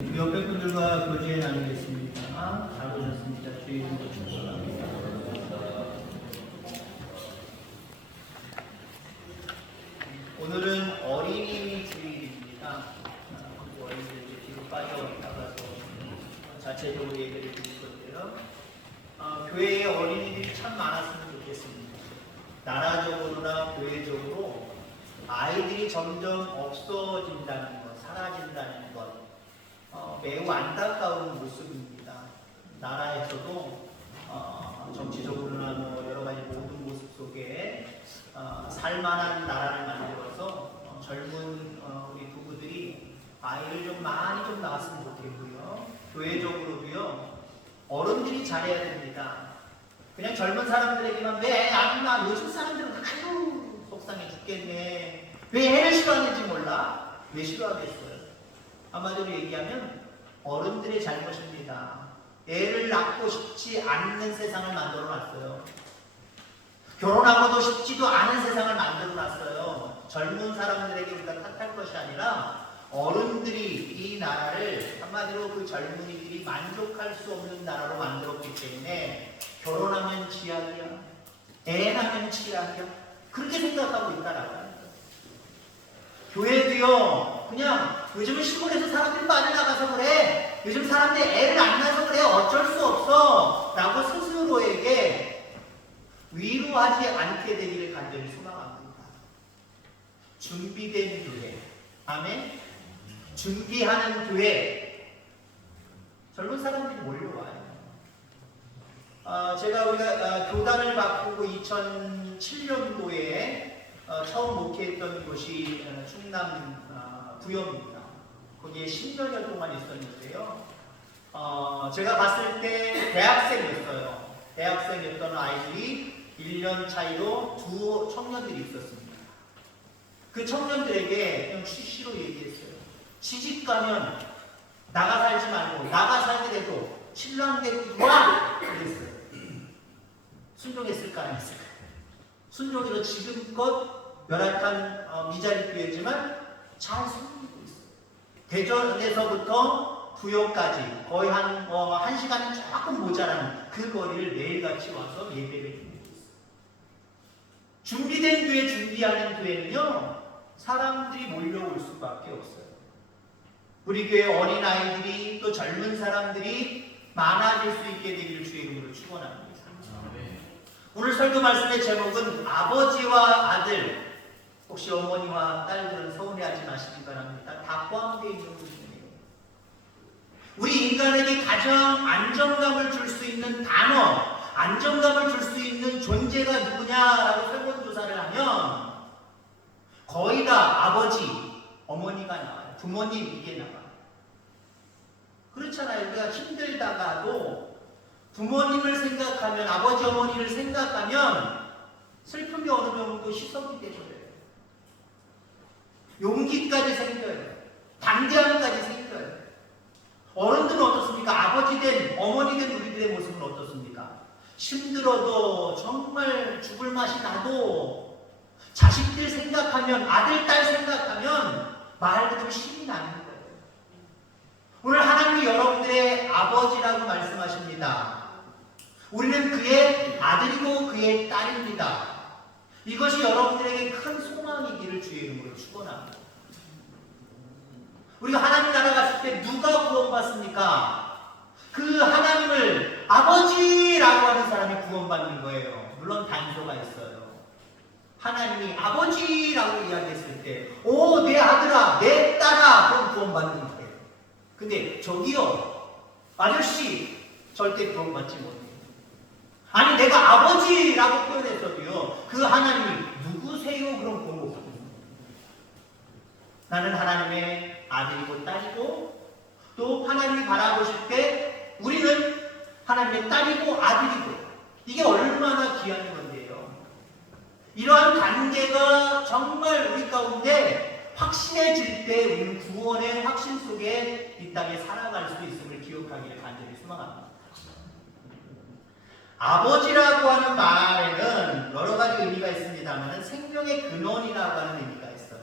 옆에 분들과 교제 나누겠습니다. 잘 보셨습니다. 주의 이름으로 축복합니다. 오늘은 어린이 주일입니다. 어린이들 뒤로 빠져나가서 자체적으로 얘기를 드릴 건데요. 교회에 어린이들이 참 많았으면 좋겠습니다. 나라적으로나 교회적으로 아이들이 점점 없어진다는 것, 사라진다는 것, 매우 안타까운 모습입니다. 나라에서도 정치적으로나 여러 가지 모든 모습 속에 살만한 나라를 만들어서 젊은 우리 부부들이 아이를 좀 많이 좀 낳았으면 좋겠고요. 교회적으로도요. 어른들이 잘해야 됩니다. 그냥 젊은 사람들에게만 왜 아줌마 요즘 사람들은 아유 속상해 죽겠네. 왜 애를 싫어하는지 몰라? 왜 싫어하겠어요? 한마디로 얘기하면 어른들의 잘못입니다. 애를 낳고 싶지 않는 세상을 만들어 놨어요. 결혼하고도 싶지도 않은 세상을 만들어 놨어요. 젊은 사람들에게 우리가 탓할 것이 아니라 어른들이 이 나라를 한마디로 그 젊은이들이 만족할 수 없는 나라로 만들었기 때문에 결혼하면 지약이야, 애 낳으면 지약이야, 그렇게 생각하고 있다라고 합니다. 교회도요, 그냥 요즘은 시골에서 사람들이 빠져나가서 그래, 요즘 사람들이 애를 안 낳아서 그래, 어쩔 수 없어 라고 스스로에게 위로하지 않게 되기를 간절히 소망합니다. 준비된 교회, 아멘. 준비하는 교회, 젊은 사람들이 몰려와요. 우리가 교단을 바꾸고 2007년도에 처음 목회했던 곳이 충남 부여입니다. 거기에 10년여 동안 있었는데요. 제가 봤을 때 대학생이었어요. 대학생이었던 아이들이 1년 차이로 두 청년들이 있었습니다. 그 청년들에게 그냥 취시로 얘기했어요. 시집 가면 나가 살지 말고 나가 살더라도 신랑 데리고 들어와! 그랬어요. 순종했을까 안 했을까? 순종해서 지금껏 열악한 미자리 교회지만 잘 섬기고 있어요. 대전에서부터 부여까지 거의 한 1시간 조금 모자란 그 거리를 매일같이 와서 예배를 드리고 있어요. 준비된 교회, 준비하는 교회는요, 사람들이 몰려올 수밖에 없어요. 우리 교회 어린아이들이 또 젊은 사람들이 많아질 수 있게 되기를 주의 이름으로 축원합니다. 오늘 설교 말씀의 제목은 아버지와 아들, 혹시 어머니와 딸들은 서운해하지 마시기 바랍니다. 다 포함되어 있는 것이네요. 우리 인간에게 가장 안정감을 줄 수 있는 단어, 안정감을 줄 수 있는 존재가 누구냐라고 설문조사를 하면 거의 다 아버지, 어머니가 나와요. 부모님 이게 나와요. 그렇잖아요. 우리가 힘들다가도 부모님을 생각하면, 아버지, 어머니를 생각하면 슬픔이 어느 정도 희석이 되져요. 용기까지 생겨요. 담대함까지 생겨요. 어른들은 어떻습니까? 아버지 된, 어머니 된 우리들의 모습은 어떻습니까? 힘들어도 정말 죽을 맛이 나도 자식들 생각하면, 아들, 딸 생각하면 말 그대로 힘이 나는 거예요. 오늘 하나님이 여러분들의 아버지라고 말씀하십니다. 우리는 그의 아들이고 그의 딸입니다. 이것이 여러분들에게 큰 소망이기를 주의 이름으로 축원합니다. 우리가 하나님 나라 갔을 때 누가 구원받습니까? 그 하나님을 아버지라고 하는 사람이 구원받는 거예요. 물론 단서가 있어요. 하나님이 아버지라고 이야기했을 때, 오, 내 아들아, 내 딸아, 그럼 구원받는 거예요. 근데 저기요, 아저씨, 절대 구원받지 못해요. 아니, 내가 아버지라고 표현했어도요, 그 하나님이 누구세요? 그럼 구원 못 받는 거예요. 나는 하나님의 아들이고 딸이고, 또 하나님이 바라보실 때 우리는 하나님의 딸이고 아들이고, 이게 얼마나 귀한 건데요. 이러한 관계가 정말 우리 가운데 확신해질 때 우리는 구원의 확신 속에 이 땅에 살아갈 수 있음을 기억하기를 간절히 소망합니다. 아버지라고 하는 말에는 여러 가지 의미가 있습니다만 생명의 근원이라고 하는 의미가 있어요.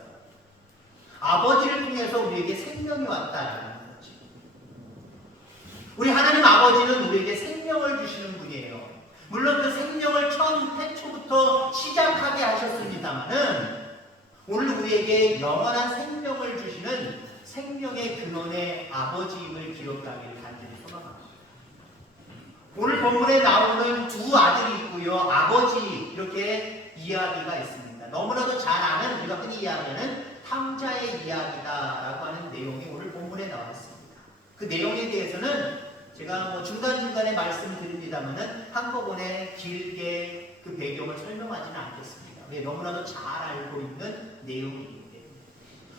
아버지를 통해서 우리에게 생명이 왔다라는 거지. 우리 하나님 아버지는 우리에게 생명을 주시는 분이에요. 물론 그 생명을 처음 태초부터 시작하게 하셨습니다마는 오늘 우리에게 영원한 생명을 주시는 생명의 근원의 아버지임을 기억하기를 간절히 소망합니다. 오늘 본문에 나오는 두 아들이 있고요. 아버지 이렇게 이야기가 있습니다. 너무나도 잘 아는 우리가 흔히 이야기하는 탕자의 이야기다라고 하는 내용이 오늘 본문에 나와 있습니다. 그 내용에 대해서는 제가 중간중간에 말씀드립니다만은 한꺼번에 길게 그 배경을 설명하지는 않겠습니다. 너무나도 잘 알고 있는 내용이기 때문에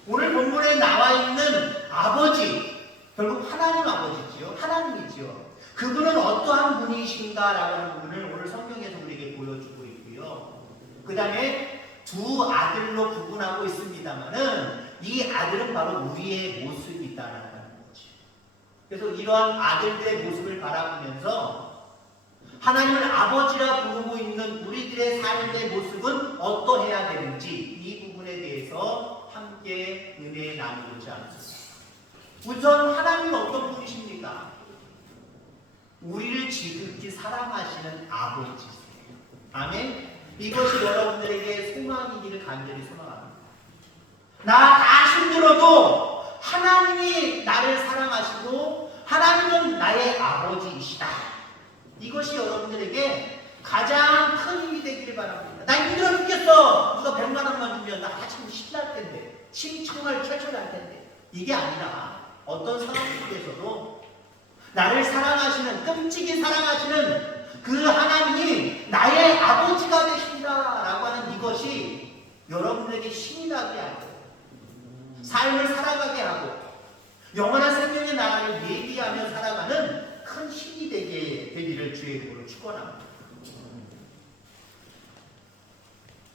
오늘 본문에 나와 있는 아버지, 결국 하나님 아버지지요. 하나님이지요. 그분은 어떠한 분이신가라고 하는 부분을 오늘 성경에서 우리에게 보여주고 있고요. 그 다음에 두 아들로 구분하고 있습니다만은 이 아들은 바로 우리의 모습이다라는 거죠. 그래서 이러한 아들들의 모습을 바라보면서 하나님을 아버지라 부르고 있는 우리들의 삶의 모습은 어떠해야 되는지 이 부분에 대해서 함께 은혜 나누고자 합니다. 우선 하나님은 어떤 분이십니까? 우리를 지극히 사랑하시는 아버지세요. 아멘. 이것이 여러분들에게 소망이기를 간절히 소망합니다. 나 다 힘들어도 하나님이 나를 사랑하시고 하나님은 나의 아버지이시다. 이것이 여러분들에게 가장 큰 힘이 되기를 바랍니다. 나 힘들어 죽겠어. 누가 100만 원만 주면 나 참 신날 텐데, 힘이 정말 철철할 텐데. 이게 아니라 어떤 상황 속에서도 나를 사랑하시는, 끔찍이 사랑하시는 그 하나님이 나의 아버지가 되신다라고 하는 이것이 여러분들에게 힘이 나게 하고 삶을 살아가게 하고 영원한 생명의 나라를 예비하며 살아가는 큰 힘이 되기를 주의 이름으로 축원합니다.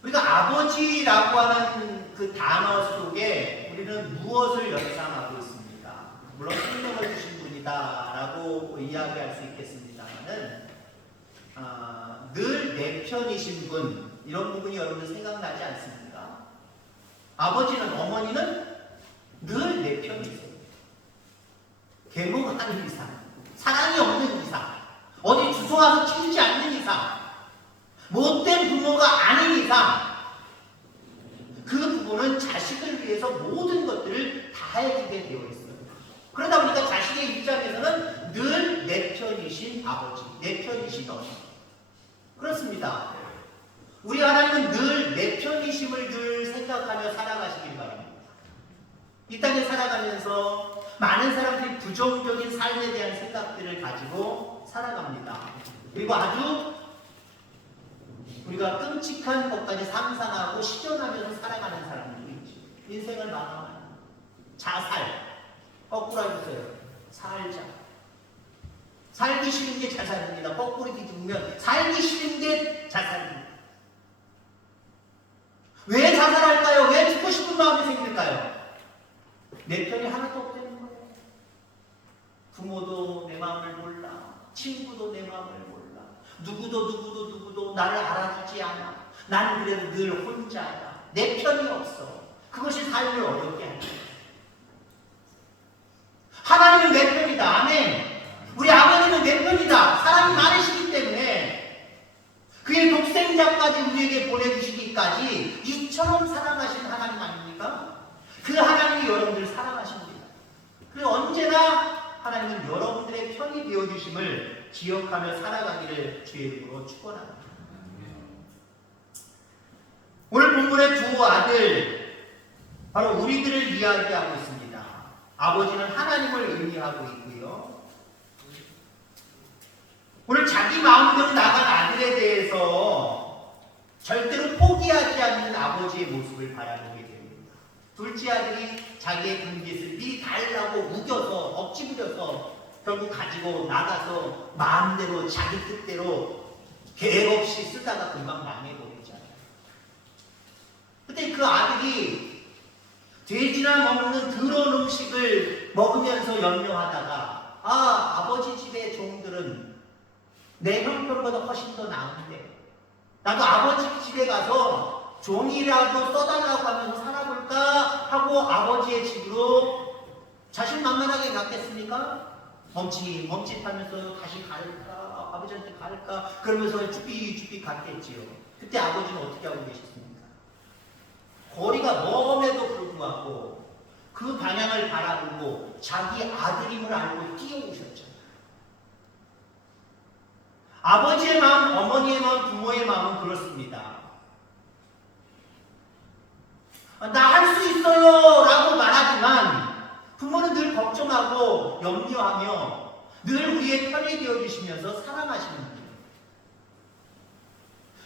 우리가 아버지라고 하는 그 단어 속에 우리는 무엇을 연상하고 있습니까? 물론 생명을 주신 분이다라고 이야기할 수 있겠습니다만은 늘 내 편이신 분, 이런 부분이 여러분 생각나지 않습니까? 아버지는, 어머니는 늘 내 편이세요. 계몽하는 이상, 사랑이 없는 이상, 어디 주워와서 키우지 않는 이상, 못된 부모가 아닌 이상, 그 부모는 자식을 위해서 모든 것들을 다 해주게 되어 있어요. 그러다 보니까 자식의 입장에서는 늘 내 편이신 아버지, 내 편이신 어머니. 그렇습니다. 우리 하나님은 늘 내 편이심을 늘 생각하며 살아가시길 바랍니다. 이 땅에 살아가면서 많은 사람들이 부정적인 삶에 대한 생각들을 가지고 살아갑니다. 그리고 아주 우리가 끔찍한 것까지 상상하고 실현하면서 살아가는 사람들이 있죠. 인생을 망하는 자살, 거꾸로 해주세요. 살자. 살기 싫은 게 자살입니다. 거꾸로 뒤집으면 살기 싫은 게 자살입니다. 왜 자살할까요? 왜 죽고 싶은 마음이 생길까요? 내 편이 하나도 없다는 거예요. 부모도 내 마음을 몰라. 친구도 내 마음을 몰라. 누구도 나를 알아주지 않아. 나는 그래도 늘 혼자야. 내 편이 없어. 그것이 삶을 어렵게 합니다. 하나님은 내 편이다. 아멘. 우리 아버지는 내 편이다. 사랑이 많으시기 때문에 그의 독생자까지 우리에게 보내주시기까지 이처럼 사랑하신 하나님 아닙니까? 그 하나님이 여러분들을 사랑하십니다. 그리고 언제나 하나님은 여러분들의 편이 되어주심을 기억하며 살아가기를 주의 이름으로 축원합니다. 오늘 본문의 두 아들, 바로 우리들을 이야기하고 있습니다. 아버지는 하나님을 의미하고 있고요. 오늘 자기 마음대로 나간 아들에 대해서 절대로 포기하지 않는 아버지의 모습을 바라보게 됩니다. 둘째 아들이 자기의 금깃을 미리 달라고 우겨서 억지 부려서 결국 가지고 나가서 마음대로 자기 뜻대로 계획 없이 쓰다가 금방 망해버리잖아요. 그때 그 아들이 돼지나 먹는 더러운 음식을 먹으면서 연명하다가 아버지 집의 종들은 내 형편보다 훨씬 더 나은데 나도 아버지 집에 가서 종이라도 써달라고 하면서 살아볼까 하고 아버지의 집으로 자신만만하게 갔겠습니까? 멈칫하면서 다시 갈까? 아버지한테 갈까? 그러면서 쭈삐쭈삐 갔겠지요. 그때 아버지는 어떻게 하고 계셨습니까? 거리가 먼에도 불구하고 그 방향을 바라보고 자기 아들임을 알고 뛰어오셨죠. 아버지의 마음, 어머니의 마음, 부모의 마음은 그렇습니다. 나 할 수 있어요 라고 말하지만 부모는 늘 걱정하고 염려하며 늘 우리의 편이 되어주시면서 사랑하시는 분이에요.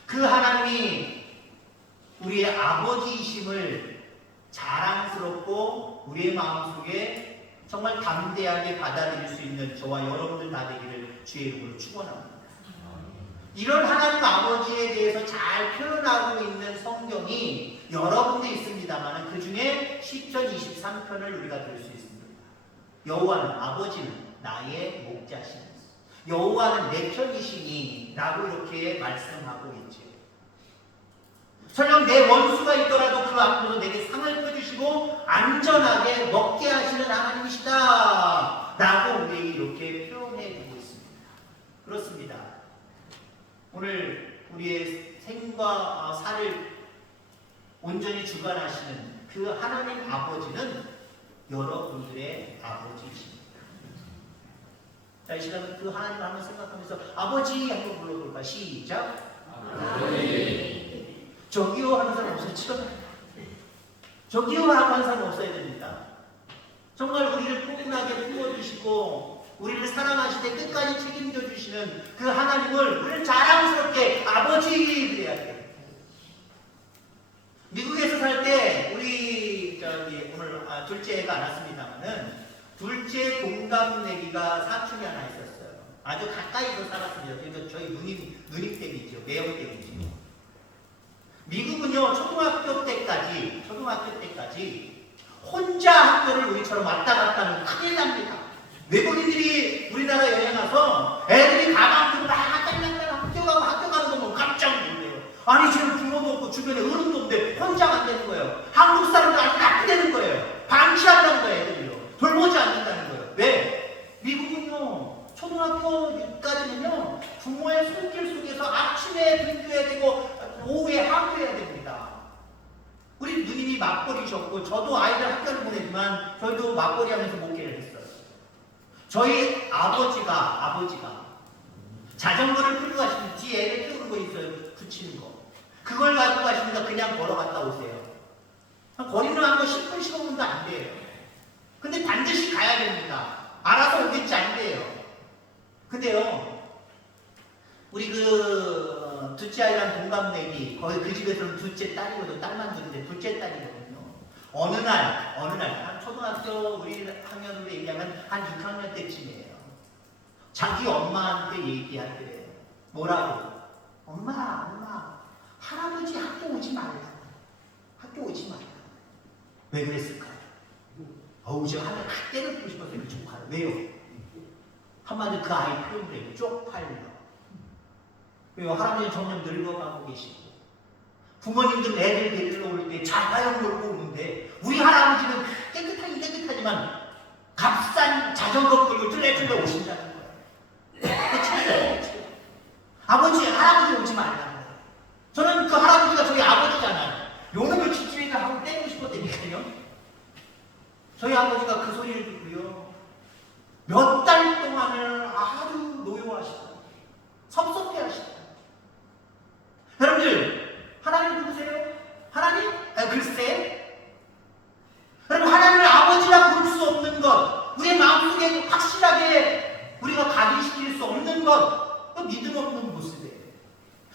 그 하나님이 우리의 아버지이심을 자랑스럽고 우리의 마음속에 정말 담대하게 받아들일 수 있는 저와 여러분들 다 되기를 주의 이름으로 축원합니다. 이런 하나님 아버지에 대해서 잘 표현하고 있는 성경이 여러 군데 있습니다만 그 중에 시편 23편을 우리가 들을 수 있습니다. 여호와는 아버지는 나의 목자시니 여호와는 내 편이시니 라고 이렇게 말씀하고 있죠. 설령 내 원수가 있더라도 그 앞에서 내게 상을 펴주시고 안전하게 먹게 하시는 하나님이시다 라고 우리에게 이렇게 표현해주고 있습니다. 그렇습니다. 오늘 우리의 생과 살을 온전히 주관하시는 그 하나님 아버지는 여러분들의 아버지이십니다. 자, 이 시간은 그 하나님을 한번 생각하면서 아버지 한번 불러볼까? 시작. 아버지. 저기요 하는 사람 없어요. 지금 저기요 하는 사람 없어야 됩니다. 정말 우리를 포근하게 품어주시고 우리를 사랑하실 때 끝까지 책임져 주시는 그 하나님을 우리는 자랑스럽게 아버지 그래야 돼요. 미국에서 살 때 우리 오늘 둘째 애가 안 왔습니다만은 둘째 동갑내기가 사촌이 하나 있었어요. 아주 가까이서 살았습니다. 그래서 저희 누님댁이죠. 매형댁이죠. 미국은요 초등학교 때까지 혼자 학교를 우리처럼 왔다 갔다 하면 큰일 납니다. 외국인들이 우리나라 여행 와서 애들이 가방 들고 막 딸랑딸랑 학교 가는 거 보면 깜짝 놀래요. 아니 지금 부모도 없고 주변에 어른도 없는데 혼자 안 되는 거예요. 한국 사람들 아주 나쁘다는 거예요. 방치한다는 거예요. 애들이요. 돌보지 않는다는 거예요. 왜? 미국은요 초등학교 6까지는요 부모의 손길 속에서 아침에 등교해야 되고 오후에 하교해야 됩니다. 우리 누님이 맞벌이셨고 저도 아이들 학교를 보내지만 저희도 맞벌이 하면서 목회를 했어요. 저희 아버지가 자전거를 끌고 가시면 뒤에 애를 태우는 거 있어요. 붙이는 거. 그걸 가지고 가시니까 그냥 걸어갔다 오세요. 거리는 한 거 10분, 15분도 안 돼요. 근데 반드시 가야 됩니다. 알아서 오겠지 안 돼요. 근데요, 우리 둘째 아이랑 동갑내기, 거기 그 집에서는 둘째 딸이거든, 딸만 둘인데 둘째 딸이거든요. 어느 날, 한 초등학교 우리 학년으로 얘기하면 한 6학년 때쯤이에요. 자기 엄마한테 얘기하더래요. 뭐라고? 엄마, 할아버지 학교 오지 말라. 왜 그랬을까요? 제가 하나 때려 보고 싶었어요. 그 조카를. 왜요? 한마디로 그 아이 표현을 해요. 쪽팔려. 왜요? 할아버지는 점점 늙어가고 계시고 부모님들은 애들 데리러 올 때 자가용 놀고 오는데 우리 할아버지는 깨끗하지만 값싼 자전거 끌고 뚫레뚫레 오신다는 거예요. 그렇죠? 할아버지 오지 말라는 거예요. 저는 그 할아버지가 저희 아버지잖아요. 요놈을 집주인을 하고 때리고 싶었다니까요. 저희 아버지가 그 소리를 듣고요. 몇 달 동안을 아주 노여워하시고 섭섭해하시고 여러분들 하나님 누구세요? 하나님? 글쎄 여러분 하나님을 아버지라 부를 수 없는 것 우리의 마음속에 확실하게 우리가 각인시킬 수 없는 것 믿음 없는 모습이에요.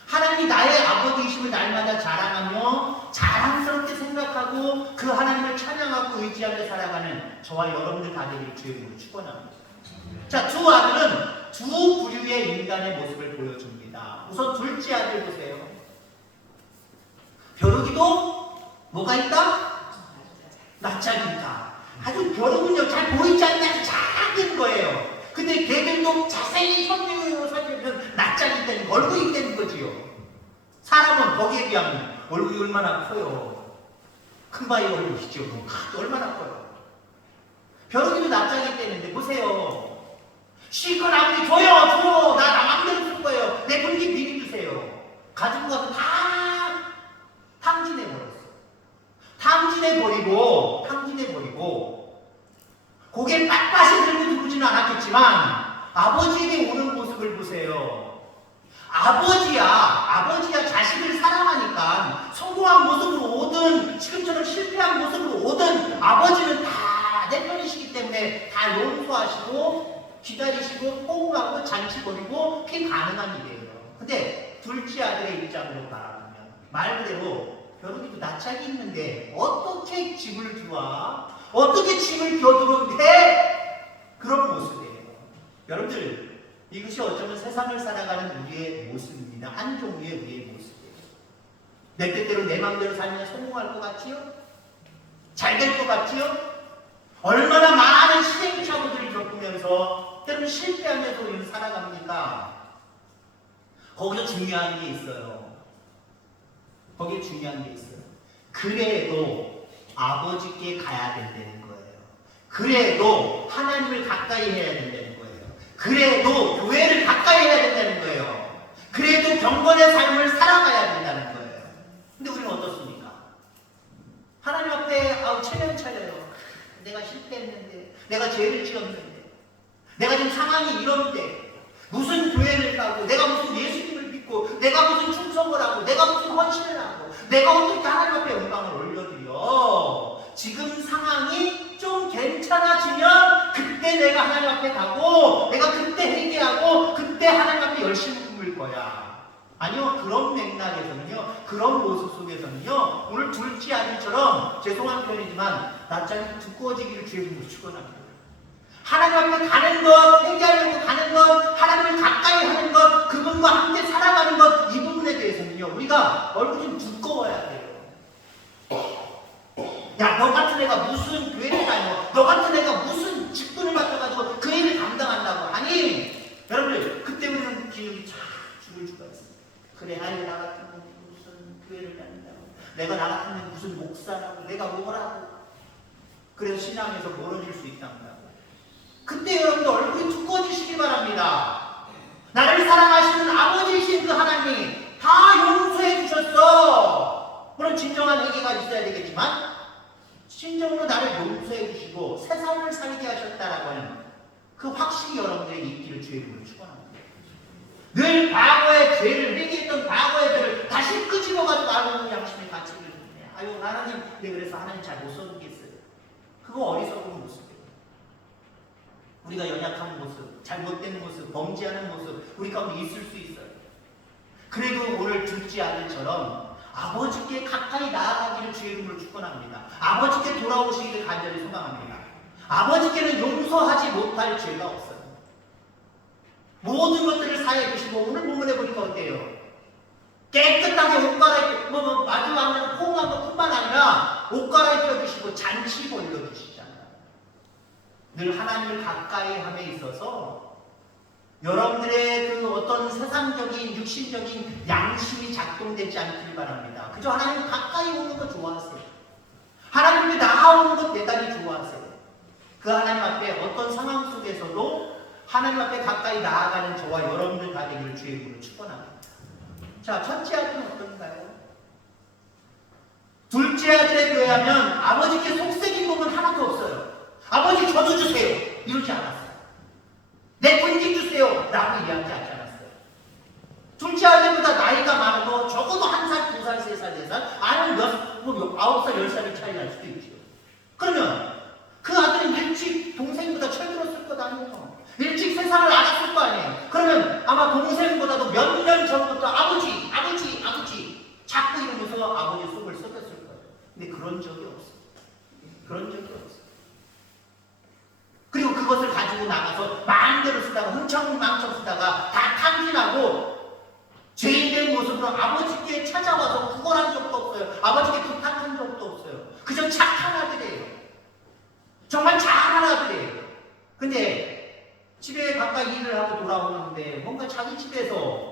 하나님이 나의 아버지이심을 날마다 자랑하며 자랑스럽게 생각하고 그 하나님을 찬양하고 의지하며 살아가는 저와 여러분들 다 되기를 주의 이름으로 축원합니다. 자, 두 아들은 두 부류의 인간의 모습을 보여줍니다. 우선 둘째 아들 보세요. 벼룩이도 뭐가 있다? 낯짝이 있다. 아주 벼룩은요 잘 보이지 않는 작은 거예요. 근데 걔들도 자세히 살펴보면 낯짝이 있다는 거, 얼굴이 있다는 거지요. 사람은 거기에 비하면 얼굴이 얼마나 커요. 큰 바위 얼굴이죠. 얼마나 커요. 벼룩이도 낯짝이 있다는데 보세요. 시컷 아버지 줘요. 나 마음대로 쓸 거예요. 내 분기 미리 주세요. 가지고 가서 다 탕진해버렸어. 탕진해버리고 고개 빳빳이 들고 들어오지는 않았겠지만 아버지에게 오는 모습을 보세요. 아버지야 자식을 사랑하니까 성공한 모습으로 오든 지금처럼 실패한 모습으로 오든 아버지는 다 내 편이시기 때문에 다 용서하시고 기다리시고 호응하고 잔치 벌이고 그게 가능한 일이에요. 근데 둘째 아들의 입장으로 바라보면 말 그대로 벼룩이도 낯짝이 있는데 어떻게 집을 주와? 어떻게 집을 겨두면 돼? 그런 모습이에요. 여러분들 이것이 어쩌면 세상을 살아가는 우리의 모습입니다. 한 종류의 우리의 모습이에요. 내 뜻대로 내 마음대로 살면 성공할 것 같지요? 잘 될 것 같지요? 얼마나 많은 시행착오들을 겪으면서 때로는 실패하면서 우리는 살아갑니까? 거기서 중요한 게 있어요. 거기에 중요한 게 있어요. 그래도 아버지께 가야 된다는 거예요. 그래도 하나님을 가까이 해야 된다는 거예요. 그래도 교회를 가까이 해야 된다는 거예요. 그래도 경건의 삶을 살아가야 된다는 거예요. 근데 우리는 어떻습니까? 하나님 앞에 체면 차려요. 내가 실패했는데, 내가 죄를 지었는데, 내가 지금 상황이 이런데, 무슨 교회를 가고, 내가 무슨 예수님을 믿고, 내가 무슨 충성을 하고, 내가 무슨 헌신을 하고, 내가 어떻게 하나님 앞에 영광을 올려드려. 지금 상황이 좀 괜찮아지면 그때 내가 하나님 앞에 가고, 내가 그때 회개하고, 그때 하나님 앞에 열심히 품을 거야. 아니요, 그런 맥락에서는요, 그런 모습 속에서는요, 오늘 둘째 아들처럼 죄송한 표현이지만 낯짝이 두꺼워지기를 주의 이름으로 축원합니다. 하나님 앞에 가는 것, 회개하려고 가는 것, 하나님을 가까이 하는 것, 그분과 함께 살아가는 것, 이 부분에 대해서는요, 우리가 얼굴이 좀 두꺼워야 돼요. 야, 너 같은 애가 무슨 교회를 다녀? 너 같은 애가 무슨 직분을 맡아가지고 그 일을 감당한다고? 아니, 여러분들, 그때 우리는 기운이 쫙 죽을 수가 있어요. 그래, 아유, 나 같으면 무슨 교회를 다닌다고. 내가 나 같으면 무슨 목사라고. 내가 뭐라고. 그래서 신앙에서 멀어질 수 있답니다. 그때 여러분들 얼굴이 두꺼워지시기 바랍니다. 나를 사랑하시는 아버지이신 그 하나님 다 용서해 주셨어. 물론 진정한 회개가 있어야 되겠지만 진정으로 나를 용서해 주시고 새 삶을 살게 하셨다라고 하는 그 확신이 여러분들에게 있기를 주의 이름으로 축원합니다. 늘 과거의 죄를 회개했던 과거의 죄를 다시 끄집어가지고 아유 양심의 가치를 아유 하나님 네 그래서 하나님 잘 못 섬기겠어요. 그거 어리석은 모습이에요. 우리가 연약한 모습, 잘못된 모습, 범죄하는 모습 우리 가운데 있을 수 있어요. 그래도 오늘 둘째 아들처럼 아버지께 가까이 나아가기를 주의 이름으로 축원합니다. 아버지께 돌아오시기를 간절히 소망합니다. 아버지께는 용서하지 못할 죄가 없어요. 모든 것들을 사해 주시고 오늘 본문에 보니까 어때요? 깨끗하게 옷 갈아입고 마주 앉는 포옹한 것뿐만 아니라 옷 갈아입혀 주시고 잔치 벌려 주시잖아요. 늘 하나님을 가까이 함에 있어서 여러분들의 그 어떤 세상적인 육신적인 양심이 작동되지 않기를 바랍니다. 그저 하나님 가까이 오는 거 좋아하세요. 하나님께 나아오는 것 대단히 좋아하세요. 그 하나님 앞에 어떤 상황 속에서도 하나님 앞에 가까이 나아가는 저와 여러분들 다 되기를 주의 이름으로 축원합니다. 자, 첫째 아들은 어떤가요? 둘째 아들에 비하면 아버지께 속삭인 부분 하나도 없어요. 아버지 저도 주세요. 이러지 않았어요. 내 분기 주세요. 라고 이야기하지 않았어요. 둘째 아들보다 나이가 많아도 적어도 1살, 2살, 3살, 4살 아니면 9살, 10살이 차이 날 수도 있죠. 그러면 그 아들은 일찍 동생보다 철들었을 것 아니에요. 일찍 세상을 알았을 거 아니에요. 그러면 아마 동생보다도 몇 년 전부터 아버지 자꾸 이러면서 아버지 속을 썩였을 거예요. 근데 그런 적이 없어요. 그런 적이 없어요. 그리고 그것을 가지고 나가서 마음대로 쓰다가 흥청망청 쓰다가 다 탕진하고 죄인된 모습으로 아버지께 찾아와서 구걸한 적도 없어요. 아버지께 부탁한 적도 없어요. 그저 착한 아들이에요. 정말 잘한 아들이에요. 근데 집에 가까이 일을 하고 돌아오는데 뭔가 자기 집에서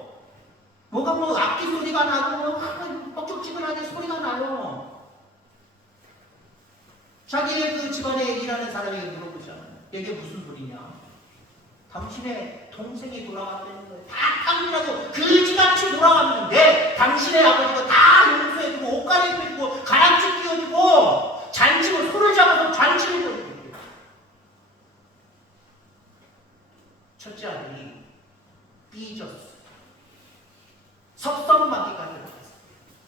뭐가 악기 소리가 나고 뻑적지근하게 소리가 나요. 자기의 그 집안에 일하는 사람에게 물어보잖아요. 이게 무슨 소리냐? 당신의 동생이 돌아왔다는 거예요. 다 탕진하고 그지같이 돌아왔는데 당신의 아버지가 다 용서해주고 옷 갈아입혀주고 가락지 끼워주고 잔치고 손을 잡아서 잔치를 벌이고 첫째 아들이 삐졌어요. 섭섭마귀가 들어갔어요.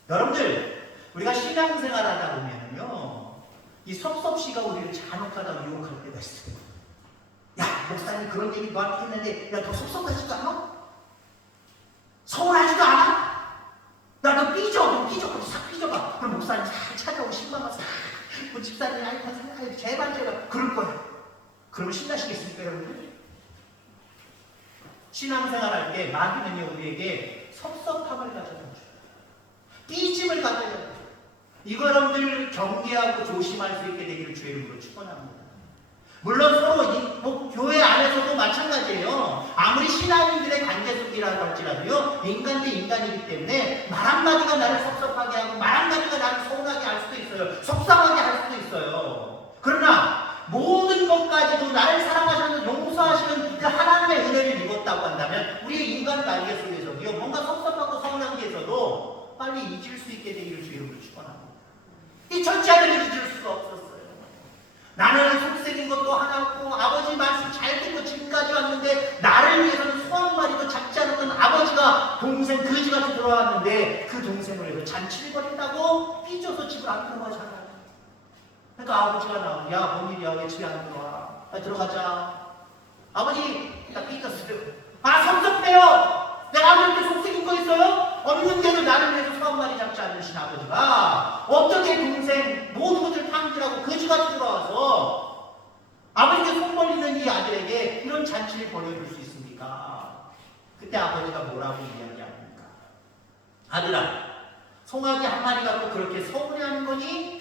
여러분들, 우리가 신앙생활 하다 보면요, 이 섭섭씨가 우리를 잔혹하다고 유혹할 때가 있어요. 야, 목사님 그런 얘기 너한테 했는데, 야, 너 섭섭하지도 않아? 서운하지도 않아? 야, 너 삐져, 싹 삐져봐. 그럼 목사님 잘 찾아오고 10만 원 싹, 뭐 집사님, 아이고, 제발, 그럴 거야. 그러면 신나시겠습니까, 여러분들? 신앙생활 할 때 마귀는요, 우리에게 섭섭함을 가져다 줘요. 삐짐을 가져다 줘요. 이거 여러분들 경계하고 조심할 수 있게 되기를 주의 이름으로 축원합니다. 물론 서로 교회 안에서도 마찬가지예요. 아무리 신앙인들의 관계 속이라고 할지라도요, 인간 대 인간이기 때문에 말 한마디가 나를 섭섭하게 하고 말 한마디가 나를 서운하게 할 수도 있어요. 속상하게 할 수도 있어요. 그러나 모든 것까지도 나를 사랑하시는 용서하시는 그 하나님의 은혜를 입었다고 한다면 우리의 인간 관계 속에서도요, 뭔가 섭섭하고 서운한 게 있어도 빨리 잊을 수 있게 되기를 주의 이름으로 축원합니다. 이 첫째 아들을 잊을 수가 없었어요. 나는 속색인 것도 하나고 아버지 말씀 잘 듣고 지금까지 왔는데 나를 위해서는 소 한 마리도 잡지 않았던 아버지가 동생 그지같이 돌아왔는데 그 동생을 위해서 잔치를 벌인다고 삐져서 집을 안 들어가잖아요. 그러니까 아버지가 나오고, 야, 뭔 일이야, 왜 집에 안 들어와? 빨리 들어가자. 아버지, 나 삐졌어요. 아, 섭섭해요. 내가 아버지한테 속색인 거 있어요? 없는데도 나를 위해서 소 한 마리 잡지 않으신 아버지가 어떻게 동생 모든 것을 탕진하고 거지같이 들어와서 아버지께 손 벌리는 이 아들에게 이런 잔치를 벌여줄 수 있습니까? 그때 아버지가 뭐라고 이야기합니까? 아들아, 송아지 한 마리 갖고 그렇게 서운해하는 거니?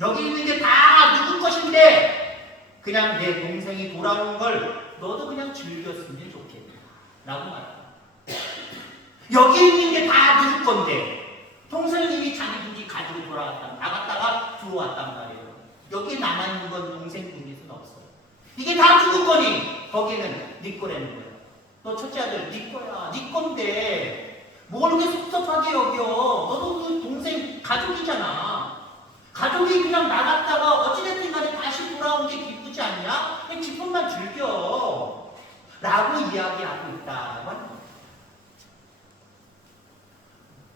여기 있는 게 다 누구 것인데 그냥 내 동생이 돌아오는 걸 너도 그냥 즐겼으면 좋겠다 라고 말합니다. 여기 있는 게 다 누구 건데 동생님이 자기 분이 가지고 돌아갔다 나갔다가 들어왔단 말이에요. 여기 남아있는 건 동생 분일 수는 없어요. 이게 다 누구 거니? 거기는 네 거라는 거예요. 너 첫째 아들 네 거야. 네 건데 뭘 그렇게 섭섭하게 여겨. 너도 그 동생 가족이잖아. 가족이 그냥 나갔다가 어찌됐든 간에 다시 돌아온 게 기쁘지 않냐? 그냥 기쁨만 즐겨 라고 이야기하고 있다고 하는 거예요.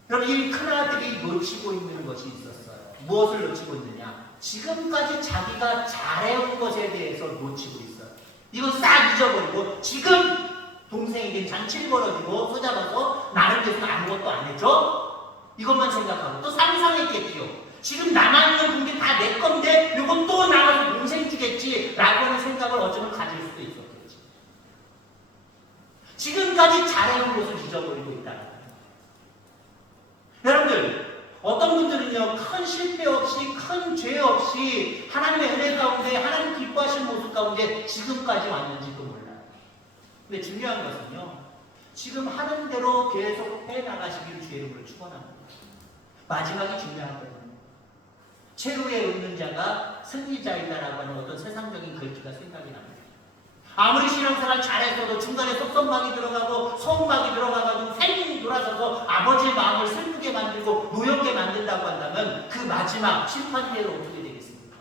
여러분, 이 큰아들이 놓치고 있는 것이 있었어요. 무엇을 놓치고 있느냐? 지금까지 자기가 잘해온 것에 대해서 놓치고 있어요. 이거 싹 잊어버리고 지금 동생에게 잔치를 벌어주고 소잡아서 나를 위해서 아무것도 안 해줘? 이것만 생각하고 또 상상했겠지요. 지금 남아있는 게 다 내 건데 이건 또 나가서 동생 주겠지 라고 하는 생각을 어쩌면 가질 수도 있었겠지. 지금까지 잘해온 것을 잊어버리고 있다는 거예요. 여러분들, 어떤 분들은요, 큰 실패 없이 큰 죄 없이 하나님의 은혜 가운데 하나님 기뻐하시는 모습 가운데 지금까지 왔는지도 몰라요. 근데 중요한 것은요, 지금 하는 대로 계속 해나가시기를 주의 이름으로 축원합니다. 마지막이 중요하거든요. 최후에 웃는 자가 승리자이다라고 하는 어떤 세상적인 글귀가 생각이 납니다. 아무리 신앙생활 잘했어도 중간에 섭섭막이 들어가고 서운막이 들어가가지고 생 돌아서서 아버지의 마음을 슬프게 만들고 노엽게 만든다고 한다면 그 마지막 심판대로 어떻게 되겠습니까?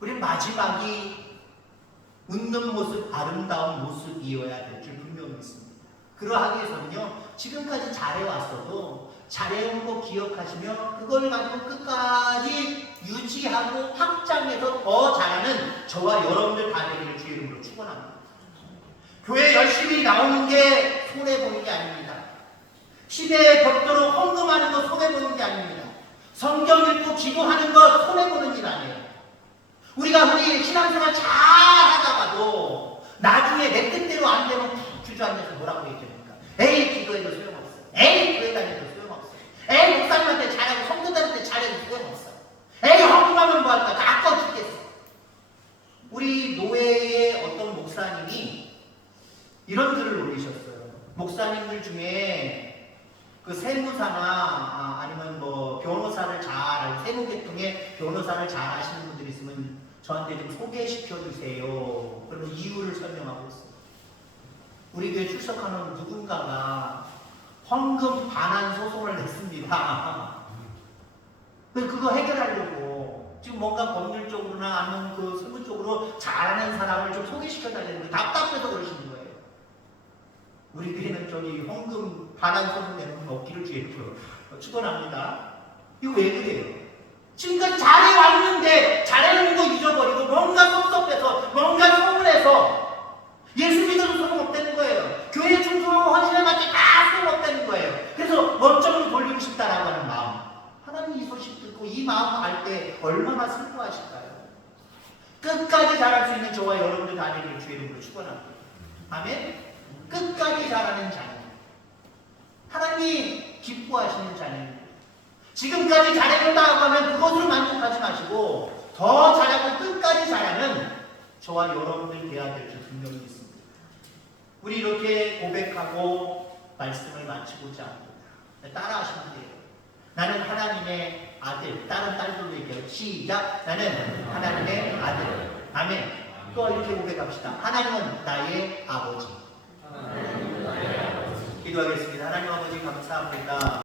우리는 마지막이 웃는 모습, 아름다운 모습이어야 될 줄 분명히 믿습니다. 그러하기 위해서는요, 지금까지 잘해왔어도 잘해온 거 기억하시며 그걸 가지고 끝까지 유지하고 확장해서 더 잘하는 저와 여러분들 다 되기를 주의 이름으로 축원합니다. 교회 열심히 나오는 게 손해보는 게 아닙니다. 시대에 벽도로 헌금하는 거 손해보는 게 아닙니다. 성경 읽고 기도하는 거 손해보는 일 아니에요. 우리가 흔히 신앙생활 잘 하다가도 나중에 내 뜻대로 안 되면 주저앉아서 뭐라고 얘기합니까? 에이, 기도해도 소용없어. 에이, 교회 다녀도 소용없어. 에이, 목사님한테 잘하고 성도들한테 잘해도 소용없어. 에이, 헌금하면 뭐할까? 다 아까워 죽겠어. 우리 노회의 어떤 목사님이 이런 글을 올리셨어요. 목사님들 중에 그 세무사나 아니면 뭐 변호사를 잘 알고 세무계통의 변호사를 잘 아시는 분들이 있으면 저한테 좀 소개시켜 주세요. 그러면 이유를 우리 교회 출석하는 누군가가 헌금 반환 소송을 냈습니다. 그거 해결하려고 지금 뭔가 법률적으로나 아니면 그 세무적으로 잘하는 사람을 좀 소개시켜 달라는 거 답답해서 그러시는 거예요. 우리 교회는 저기 헌금 반환 소송 내는 분 없기를 주의로 축원합니다. 이거 왜 그래요? 지금까지 잘해왔는데 잘해놓은 거 잊어버리고 뭔가 섭섭해서 뭔가 서운해서 예수 믿어도 소용없다는 거예요. 교회 충성하고 헌신해봤자 다 소용없다는 거예요. 그래서 원점으로 돌리고 싶다라고 하는 마음. 하나님이 이 소식 듣고 이 마음 알 때 얼마나 슬퍼하실까요? 끝까지 잘할 수 있는 저와 여러분들 다 되기를 주의 이름으로 축원합니다. 아멘. 끝까지 잘하는 자녀. 하나님이 기뻐하시는 자녀입니다. 지금까지 잘해줬다고 하면 그것으로 만족하지 마시고 더 잘하고 끝까지 잘하는 저와 여러분들 되어야 될 줄 분명히 있습니다. 우리 이렇게 고백하고 말씀을 마치고자 합니다. 따라하시면 돼요. 나는 하나님의 아들. 다른 딸들도 얘기해요. 시작. 나는 하나님의 아들. 아멘. 또 이렇게 고백합시다. 하나님은 나의 아버지. 기도하겠습니다. 하나님 아버지 감사합니다.